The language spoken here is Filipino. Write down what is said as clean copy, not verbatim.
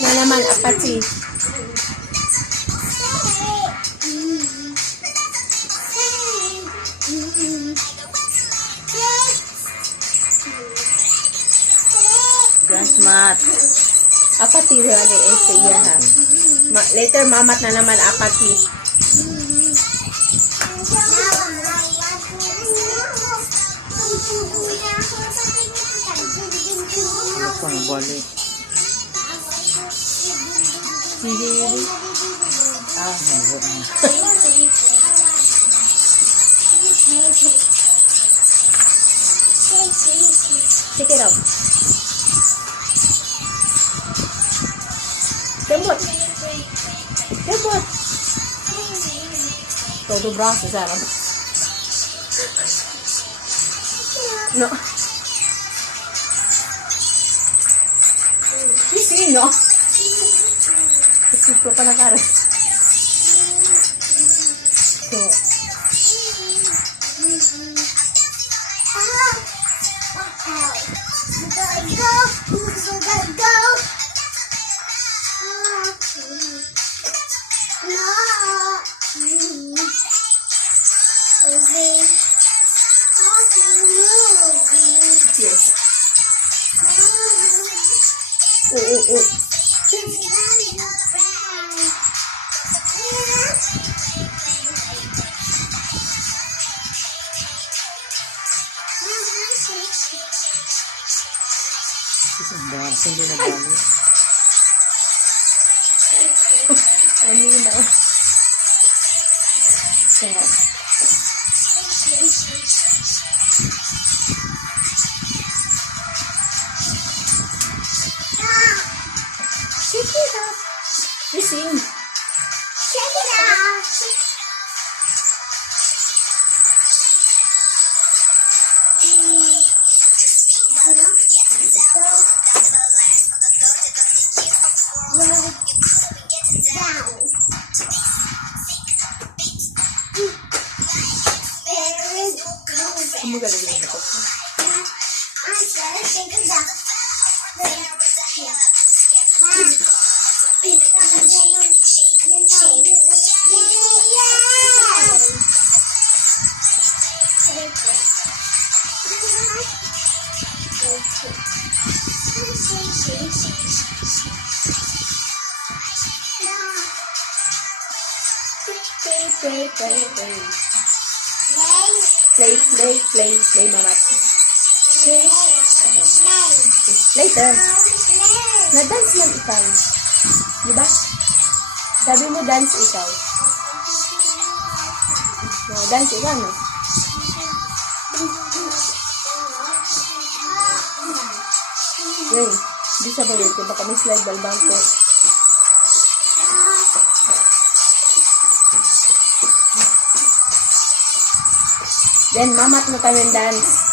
na naman, apati. Grass mat. Apati wali sa iya ha. Later mamat na naman apati. Pang balik. Hindi. Check it out. Kembot. Kembot. Todo braço já. No. Sino? Isipro pa na cara. So. Yes. Oh. Embarrassing din na balik. Ano yun na? Kaya. Check it out. Listen. Check it out. Kamu gak ada di kok. Play, mama. Later. Na-dance lang ikaw. Diba? Sabi mo dance ikaw. Dance ikaw, no? Wait, di sa balik. Baka may slide balbang ko. Then, mamat mo kami dance.